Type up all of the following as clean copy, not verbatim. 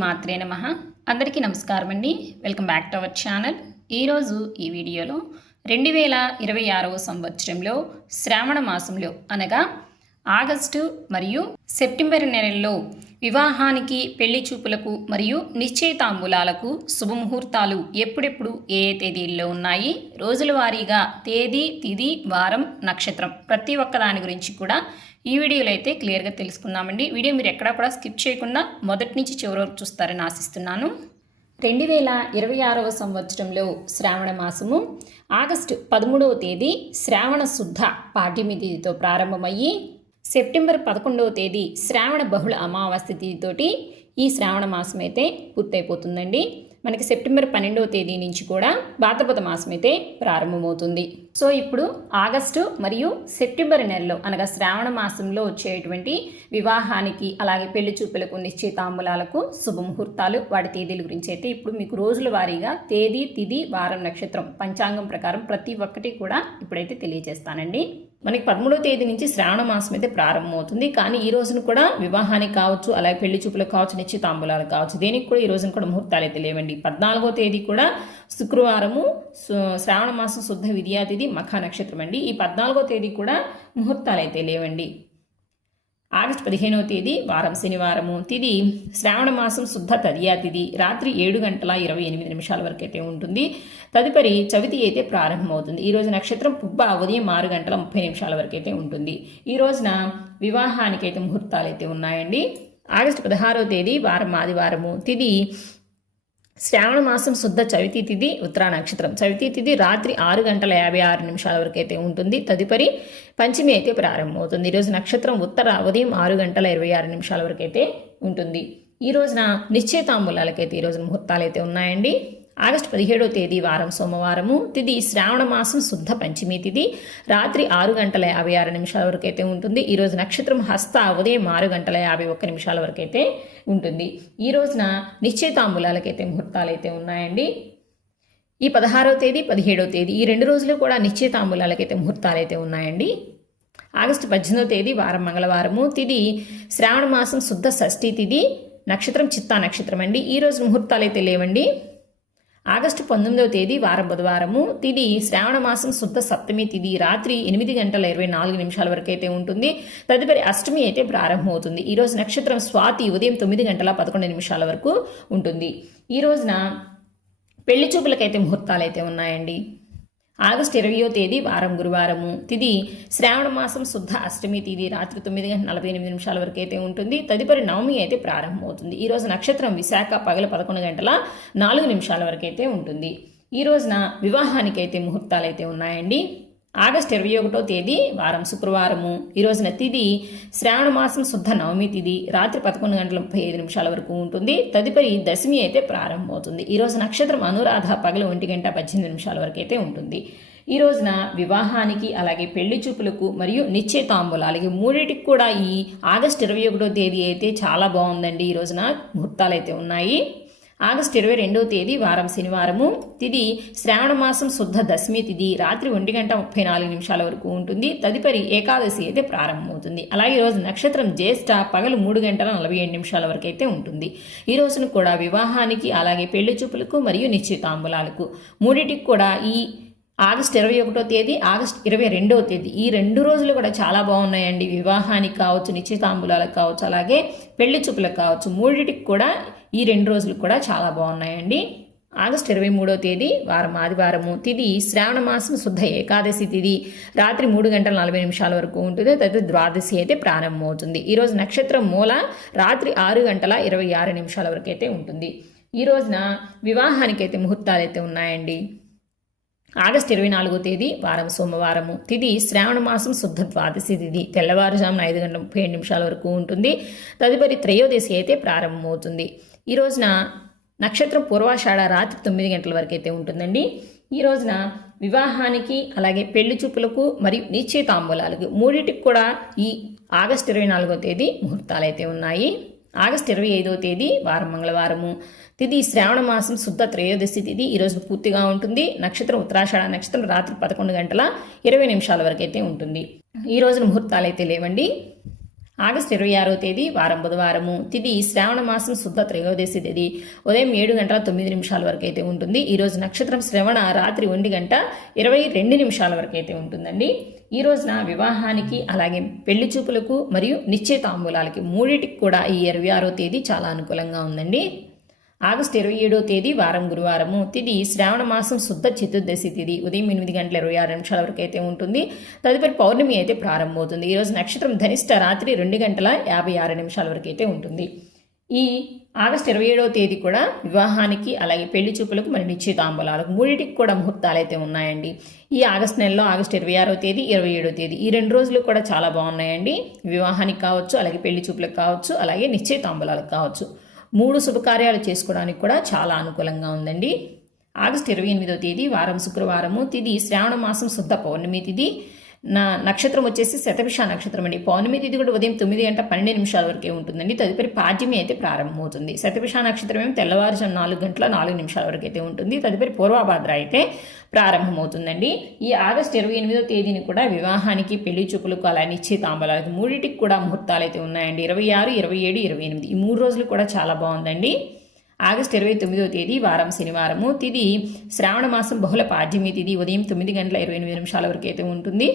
శ్రీమాత్రే నమః. అందరికీ నమస్కారం అండి. Welcome back to our channel. ఈరోజు ఈ వీడియోలో 2026వ సంవత్సరంలో శ్రావణ మాసంలో అనగా ఆగస్టు మరియు సెప్టెంబర్ నెలల్లో వివాహానికి, పెళ్లి చూపులకు మరియు నిశ్చయితాంబూలాలకు శుభముహూర్తాలు ఎప్పుడెప్పుడు ఏ తేదీల్లో ఉన్నాయి, రోజుల వారీగా తేదీ, తిథి, వారం, నక్షత్రం ప్రతి ఒక్క దాని గురించి కూడా ఈ వీడియోలో అయితే క్లియర్గా తెలుసుకుందామండి. వీడియో మీరు ఎక్కడా కూడా స్కిప్ చేయకుండా మొదటి నుంచి చివరి వరకు చూస్తారని ఆశిస్తున్నాను. 2026వ సంవత్సరంలో శ్రావణ మాసము ఆగస్టు 13వ తేదీ శ్రావణ శుద్ధ పాడ్యమి తేదీతో ప్రారంభమయ్యి సెప్టెంబర్ 11వ తేదీ శ్రావణ బహుళ అమావాస్య తేదీతోటి ఈ శ్రావణ మాసం అయితే పూర్తయిపోతుందండి. మనకి సెప్టెంబర్ 12వ తేదీ నుంచి కూడా భాద్రపద మాసం అయితే ప్రారంభమవుతుంది. సో ఇప్పుడు ఆగస్టు మరియు సెప్టెంబర్ నెలలో అనగా శ్రావణ మాసంలో వచ్చేటువంటి వివాహానికి, అలాగే పెళ్లి చూపులకు, నిశ్చయితాంబూలాలకు శుభముహూర్తాలు, వాటి తేదీల గురించి అయితే ఇప్పుడు మీకు రోజుల వారీగా తేదీ, తిథి, వారం, నక్షత్రం పంచాంగం ప్రకారం ప్రతి ఒక్కటి కూడా ఇప్పుడైతే తెలియజేస్తానండి. మనకి 13వ తేదీ నుంచి శ్రావణ మాసం అయితే ప్రారంభమవుతుంది. కానీ ఈ రోజున కూడా వివాహానికి కావచ్చు, అలాగే పెళ్లి చూపులకు కావచ్చు, నిశ్చితాంబూలాలకు కావచ్చు, దేనికి కూడా ఈ రోజున కూడా ముహూర్తాలు అయితే లేవండి. 14వ తేదీ కూడా శుక్రవారము, శ్రావణ మాసం శుద్ధ విద్యా తిథి, మఖా నక్షత్రం అండి. ఈ 14వ తేదీ కూడా ముహూర్తాలు అయితే లేవండి. ఆగస్టు 15వ తేదీ వారం శనివారము, తిథి శ్రావణ మాసం శుద్ధ తదియా తిథి, రాత్రి 7:28 వరకు అయితే ఉంటుంది. తదుపరి చవితి అయితే ప్రారంభమవుతుంది. ఈ రోజు నక్షత్రం పుబ్బ ఉదయం 6:30 వరకు అయితే ఉంటుంది. ఈ రోజున వివాహానికైతే ముహూర్తాలు అయితే ఉన్నాయండి. ఆగస్టు 16వ తేదీ వారం ఆదివారము, తిథి శ్రావణ మాసం శుద్ధ చవితి తిథి, ఉత్తరా నక్షత్రం. చవితి తిథి రాత్రి 6:56 వరకు అయితే ఉంటుంది. తదుపరి పంచమి అయితే ప్రారంభమవుతుంది. ఈరోజు నక్షత్రం ఉత్తర ఉదయం 6:26 వరకు అయితే ఉంటుంది. ఈ రోజున నిశ్చయితాంబూలాలకైతే ఈరోజు ముహూర్తాలు అయితే ఉన్నాయండి. ఆగస్టు 17వ తేదీ వారం సోమవారము, తిథి శ్రావణ మాసం శుద్ధ పంచమి తిథి, రాత్రి 6:56 వరకు అయితే ఉంటుంది. ఈరోజు నక్షత్రం హస్త ఉదయం 6:51 వరకు అయితే ఉంటుంది. ఈ రోజున నిశ్చయితాంబూలాలకైతే ముహూర్తాలు అయితే ఉన్నాయండి. ఈ 16వ తేదీ 17వ తేదీ ఈ 2 రోజులు కూడా నిశ్చయితాంబూలాలకైతే ముహూర్తాలు అయితే ఉన్నాయండి. ఆగస్టు 18వ తేదీ వారం మంగళవారము, తిథి శ్రావణ మాసం శుద్ధ షష్ఠి తిథి, నక్షత్రం చిత్తా నక్షత్రం అండి. ఈ రోజు ముహూర్తాలు అయితే లేవండి. ఆగస్టు 19వ తేదీ వారం బుధవారము, తిథి శ్రావణ మాసం శుద్ధ సప్తమి తిథి, రాత్రి 8:24 వరకు అయితే ఉంటుంది. తదుపరి అష్టమి అయితే ప్రారంభమవుతుంది. ఈ రోజు నక్షత్రం స్వాతి ఉదయం 9:11 వరకు ఉంటుంది. ఈ రోజున పెళ్లి చూపులకైతే ముహూర్తాలు అయితే ఉన్నాయండి. ఆగస్టు 20వ తేదీ వారం గురువారము, తిథి శ్రావణ మాసం శుద్ధ అష్టమి తిథి, రాత్రి 9:48 వరకు అయితే ఉంటుంది. తదుపరి నవమి అయితే ప్రారంభమవుతుంది. ఈ రోజు నక్షత్రం విశాఖ పగల 11:04 వరకు అయితే ఉంటుంది. ఈ రోజున వివాహానికైతే ముహూర్తాలు అయితే ఉన్నాయండి. ఆగస్టు 21వ తేదీ వారం శుక్రవారము, ఈ రోజున తిథి శ్రావణ మాసం శుద్ధ నవమి తిథి, రాత్రి 11:35 వరకు ఉంటుంది. తదుపరి దశమి అయితే ప్రారంభమవుతుంది. ఈ రోజు నక్షత్రం అనురాధ పగల 1:18 వరకు అయితే ఉంటుంది. ఈ రోజున వివాహానికి, అలాగే పెళ్లి చూపులకు మరియు నిశ్చయితాంబూలాలకి మూడింటికి కూడా ఈ ఆగస్టు 21వ తేదీ అయితే చాలా బాగుందండి. ఈ రోజున ముహూర్తాలు అయితే ఉన్నాయి. ఆగస్టు 22వ తేదీ వారం శనివారము, తిథి శ్రావణ మాసం శుద్ధ దశమి తిథి, రాత్రి 1:34 వరకు ఉంటుంది. తదుపరి ఏకాదశి అయితే ప్రారంభమవుతుంది. అలాగే ఈరోజు నక్షత్రం జ్యేష్ఠ పగలు 3:47 వరకు అయితే ఉంటుంది. ఈ రోజున కూడా వివాహానికి, అలాగే పెళ్లి చూపులకు మరియు నిశ్చితాంబూలాలకు మూడింటికి కూడా ఈ ఆగస్టు 21వ తేదీ, ఆగస్టు 22వ తేదీ ఈ 2 రోజులు కూడా చాలా బాగున్నాయండి. వివాహానికి కావచ్చు, నిశ్చితాంబూలాలకు కావచ్చు, అలాగే పెళ్లి చూపులకు కావచ్చు, మూడింటికి కూడా ఈ 2 రోజులు కూడా చాలా బాగున్నాయండి. ఆగస్టు 23వ తేదీ వారం ఆదివారము, తిథి శ్రావణ మాసం శుద్ధ ఏకాదశి తిథి, రాత్రి 3:40 వరకు ఉంటుంది. తదుపరి ద్వాదశి అయితే ప్రారంభమవుతుంది. ఈరోజు నక్షత్రం మూల రాత్రి 6:26 వరకు అయితే ఉంటుంది. ఈ రోజున వివాహానికైతే ముహూర్తాలు అయితే ఉన్నాయండి. ఆగస్టు 24వ తేదీ వారం సోమవారము, తిథి శ్రావణ మాసం శుద్ధ ద్వాదశి తిథి, తెల్లవారుజామున 5:37 వరకు ఉంటుంది. తదుపరి త్రయోదశి అయితే ప్రారంభమవుతుంది. ఈ రోజున నక్షత్రం పూర్వాషాఢ రాత్రి 9 గంటల వరకు అయితే ఉంటుందండి. ఈ రోజున వివాహానికి, అలాగే పెళ్లి చూపులకు మరియు నిశ్చయితాంబూలాలకు మూడింటికి కూడా ఈ ఆగస్టు 24వ తేదీ ముహూర్తాలు అయితే ఉన్నాయి. ఆగస్టు 25వ తేదీ వారం మంగళవారము, తిథి శ్రావణ మాసం శుద్ధ త్రయోదశి తిథి, ఈరోజు పూర్తిగా ఉంటుంది. నక్షత్రం ఉత్తరాషాఢ నక్షత్రం రాత్రి 11:20 వరకు అయితే ఉంటుంది. ఈ రోజున ముహూర్తాలు అయితే లేవండి. ఆగస్టు 26వ తేదీ వారం బుధవారము. తిది శ్రావణ మాసం శుద్ధ త్రయోదశి తేదీ ఉదయం 7:09 వరకు అయితే ఉంటుంది. ఈరోజు నక్షత్రం శ్రవణ రాత్రి 1:22 వరకు అయితే ఉంటుందండి. ఈ రోజున వివాహానికి అలాగే పెళ్లి చూపులకు మరియు నిశ్చయితాంబూలాలకి మూడింటికి కూడా ఈ 26వ తేదీ చాలా అనుకూలంగా ఉందండి. ఆగస్టు 27వ తేదీ వారం గురువారము. తిది శ్రావణ మాసం శుద్ధ చతుర్దశి తిది ఉదయం 8:26 వరకు అయితే ఉంటుంది. తదుపరి పౌర్ణమి అయితే ప్రారంభమవుతుంది. ఈరోజు నక్షత్రం ధనిష్ట రాత్రి 2:56 వరకు అయితే ఉంటుంది. ఈ ఆగస్టు 27వ తేదీ కూడా వివాహానికి అలాగే పెళ్లి చూపులకు మరి నిశ్చితాంబూలాలకు మూడింటికి కూడా ముహూర్తాలు అయితే ఉన్నాయండి. ఈ ఆగస్టు నెలలో ఆగస్టు 26వ తేదీ 27వ తేదీ ఈ 2 రోజులు కూడా చాలా బాగున్నాయండి. వివాహానికి కావచ్చు, అలాగే పెళ్లి చూపులకు కావచ్చు, అలాగే నిశ్చితాంబూలాలకు కావచ్చు. 3 శుభకార్యాలు చేసుకోవడానికి కూడా చాలా అనుకూలంగా ఉందండి. ఆగస్టు 28వ తేదీ వారం శుక్రవారము. తిది శ్రావణ మాసం శుద్ధ పౌర్ణమి తిది. నక్షత్రం వచ్చేసి శతభిష నక్షత్రం అండి. పౌర్ణమి తిథి కూడా ఉదయం 9:12 వరకే ఉంటుందండి. తదుపరి పాడ్యమి అయితే ప్రారంభమవుతుంది. శతభిష నక్షత్రం ఏమో తెల్లవారుజాము 4:04 వరకు అయితే ఉంటుంది. తదుపరి పూర్వభాద్ర అయితే ప్రారంభమవుతుందండి. ఈ ఆగస్టు 28వ తేదీని కూడా వివాహానికి పెళ్లి చూపులకు అలా నిశ్చితాంబూలాలకు మూడింటికి కూడా ముహూర్తాలు అయితే ఉన్నాయండి. 26, 27, 28 ఈ 3 రోజులు కూడా చాలా బాగుందండి. ఆగస్టు 29వ తేదీ వారం శనివారము. తిది శ్రావణ మాసం బహుళ పాడ్యమి తిది ఉదయం 9:28 వరకు అయితే ఉంటుంది.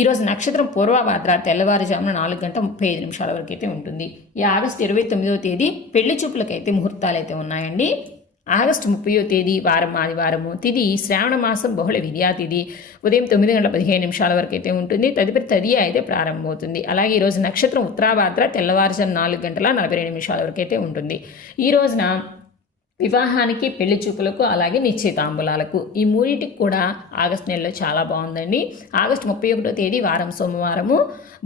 ఈరోజు నక్షత్రం పూర్వభాద్ర తెల్లవారుజామున 4:35 వరకు అయితే ఉంటుంది. ఈ ఆగస్టు 29వ తేదీ పెళ్లి చూపులకైతే ముహూర్తాలు అయితే ఉన్నాయండి. ఆగస్టు 30వ తేదీ వారం ఆదివారము. తిది శ్రావణ మాసం బహుళ విద్యా తిది ఉదయం 9:15 వరకు అయితే ఉంటుంది. తదుపరి తదియ అయితే ప్రారంభమవుతుంది. అలాగే ఈరోజు నక్షత్రం ఉత్తరాభాద్ర తెల్లవారుజాము 4:42 వరకు అయితే ఉంటుంది. ఈ రోజున వివాహానికి పెళ్లి చూపులకు అలాగే నిశ్చితాంబూలాలకు ఈ మూడింటికి కూడా ఆగస్టు నెలలో చాలా బాగుందండి. ఆగస్టు 31వ తేదీ వారం సోమవారము.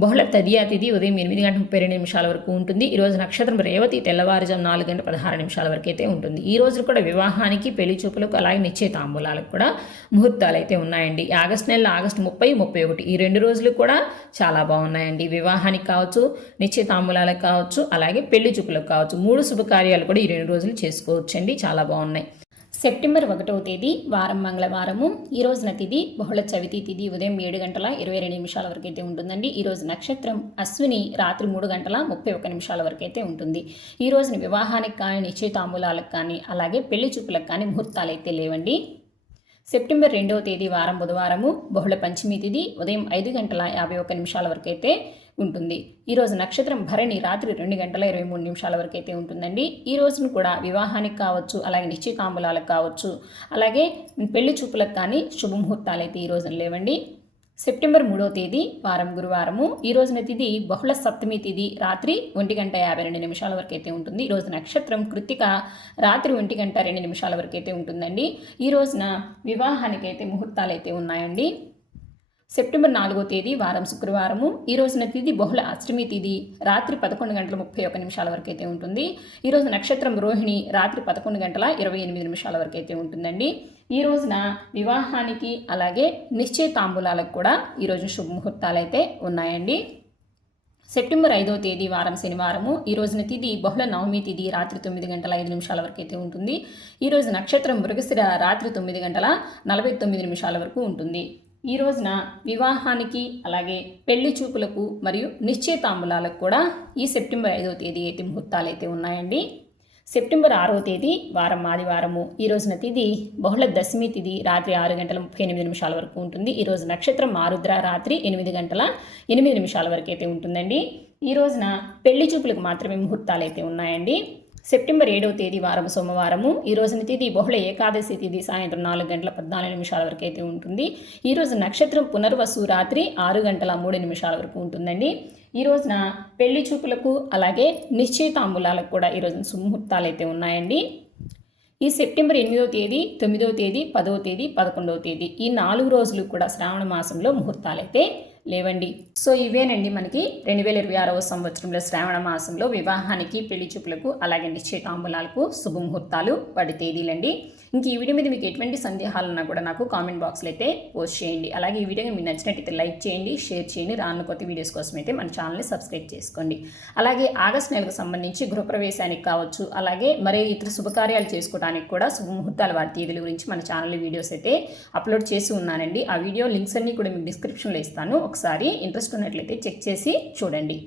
బహుళ తదియా తిథి ఉదయం 8:32 వరకు ఉంటుంది. ఈరోజు నక్షత్రం రేవతి తెల్లవారుజాము 4:16 వరకు అయితే ఉంటుంది. ఈ రోజు కూడా వివాహానికి పెళ్లి చూపులకు అలాగే నిశ్చితాంబూలాలకు కూడా ముహూర్తాలు అయితే ఉన్నాయండి. ఆగస్టు నెలలో ఆగస్టు 30, 31 ఈ 2 రోజులు కూడా చాలా బాగున్నాయండి. వివాహానికి కావచ్చు, నిశ్చితాంబూలాలకు కావచ్చు, అలాగే పెళ్లి చూపులకు కావచ్చు 3 శుభకార్యాలు కూడా ఈ 2 రోజులు చేసుకోవచ్చు. చాలా బాగున్నాయి. సెప్టెంబర్ 1వ తేదీ వారం మంగళవారము. ఈ రోజున తిథి బహుళ చవితి తిథి ఉదయం 7:22 వరకు అయితే ఉంటుందండి. ఈ రోజు నక్షత్రం అశ్విని రాత్రి 3:31 వరకు అయితే ఉంటుంది. ఈ రోజున వివాహానికి కానీ నిశ్చితాంబూలాలకు కానీ అలాగే పెళ్లి చూపులకు కానీ ముహూర్తాలు అయితే లేవండి. సెప్టెంబర్ 2వ తేదీ వారం బుధవారము. బహుళ పంచమి తిథి ఉదయం 5:51 వరకు అయితే ఉంటుంది. ఈరోజు నక్షత్రం భరణి రాత్రి 2:23 వరకు అయితే ఉంటుందండి. ఈ రోజును కూడా వివాహానికి కావచ్చు, అలాగే నిశ్చితాంబూలాలకు కావచ్చు, అలాగే పెళ్లి చూపులకు కానీ శుభముహూర్తాలు అయితే ఈ రోజున లేవండి. సెప్టెంబర్ 3వ తేదీ వారం గురువారము. ఈ రోజున తిథి బహుళ సప్తమి తిథి రాత్రి 1:52 వరకు అయితే ఉంటుంది. ఈ రోజు నక్షత్రం కృత్తిక రాత్రి 1:02 వరకు అయితే ఉంటుందండి. ఈ రోజున వివాహానికైతే ముహూర్తాలు అయితే ఉన్నాయండి. సెప్టెంబర్ 4వ తేదీ వారం శుక్రవారము. ఈ రోజున తిథి బహుళ అష్టమి తిథి రాత్రి 11:31 వరకు అయితే ఉంటుంది. ఈరోజు నక్షత్రం రోహిణి రాత్రి 11:28 వరకు అయితే ఉంటుందండి. ఈ రోజున వివాహానికి అలాగే నిశ్చయితాంబూలాలకు కూడా ఈరోజు శుభముహూర్తాలు అయితే ఉన్నాయండి. సెప్టెంబర్ 5వ తేదీ వారం శనివారము. ఈ రోజున తిథి బహుళ నవమి తిథి రాత్రి 9:05 వరకు అయితే ఉంటుంది. ఈరోజు నక్షత్రం మృగశిర రాత్రి 9:49 వరకు ఉంటుంది. ఈ రోజున వివాహానికి అలాగే పెళ్లి చూపులకు మరియు నిశ్చయితాంబూలాలకు కూడా ఈ సెప్టెంబర్ 5వ తేదీ అయితే ముహూర్తాలు అయితే ఉన్నాయండి. సెప్టెంబర్ 6వ తేదీ వారం ఆదివారము. ఈ రోజున తిథి బహుళ దశమి తిథి రాత్రి 6:38 వరకు ఉంటుంది. ఈరోజు నక్షత్రం ఆరుద్ర రాత్రి 8:08 వరకు అయితే ఉంటుందండి. ఈ రోజున పెళ్లి చూపులకు మాత్రమే ముహూర్తాలు అయితే ఉన్నాయండి. సెప్టెంబర్ 7వ తేదీ వారం సోమవారము. ఈ రోజున తిథి బహుళ ఏకాదశి తిథి సాయంత్రం 4:14 వరకు అయితే ఉంటుంది. ఈరోజు నక్షత్రం పునర్వసు రాత్రి 6:03 వరకు ఉంటుందండి. ఈ రోజున పెళ్లి చూపులకు అలాగే నిశ్చయితాంబూలాలకు కూడా ఈరోజు సుముహూర్తాలు అయితే ఉన్నాయండి. ఈ సెప్టెంబర్ 8వ తేదీ, 9వ తేదీ, 10వ తేదీ, 11వ తేదీ ఈ 4 రోజులు కూడా శ్రావణ మాసంలో ముహూర్తాలు అయితే లేవండి. సో ఇవేనండి మనకి 2026వ సంవత్సరంలో శ్రావణ మాసంలో వివాహానికి పెళ్లి చూపులకు అలాగే నిశ్చయితాంబూలాలకు శుభముహూర్తాలు వాటి తేదీలండి. ఇంక ఈ వీడియో మీద మీకు ఎటువంటి సందేహాలున్నా కూడా నాకు కామెంట్ బాక్స్లో అయితే పోస్ట్ చేయండి. అలాగే ఈ వీడియో మీకు నచ్చినట్టయితే లైక్ చేయండి, షేర్ చేయండి. రానున్న కొత్త వీడియోస్ కోసం అయితే మన ఛానల్ని సబ్స్క్రైబ్ చేసుకోండి. అలాగే ఆగస్టు నెలకు సంబంధించి గృహప్రవేశానికి కావచ్చు, అలాగే మరే ఇతర శుభకార్యాలు చేసుకోవడానికి కూడా శుభముహూర్తాల వాటి తేదీల గురించి మన ఛానల్లో వీడియోస్ అయితే అప్లోడ్ చేసి ఉన్నానండి. ఆ వీడియో లింక్స్ అన్నీ కూడా మీకు డిస్క్రిప్షన్లో ఇస్తాను. ఒకసారి ఇంట్రెస్ట్ ఉన్నట్లయితే చెక్ చేసి చూడండి.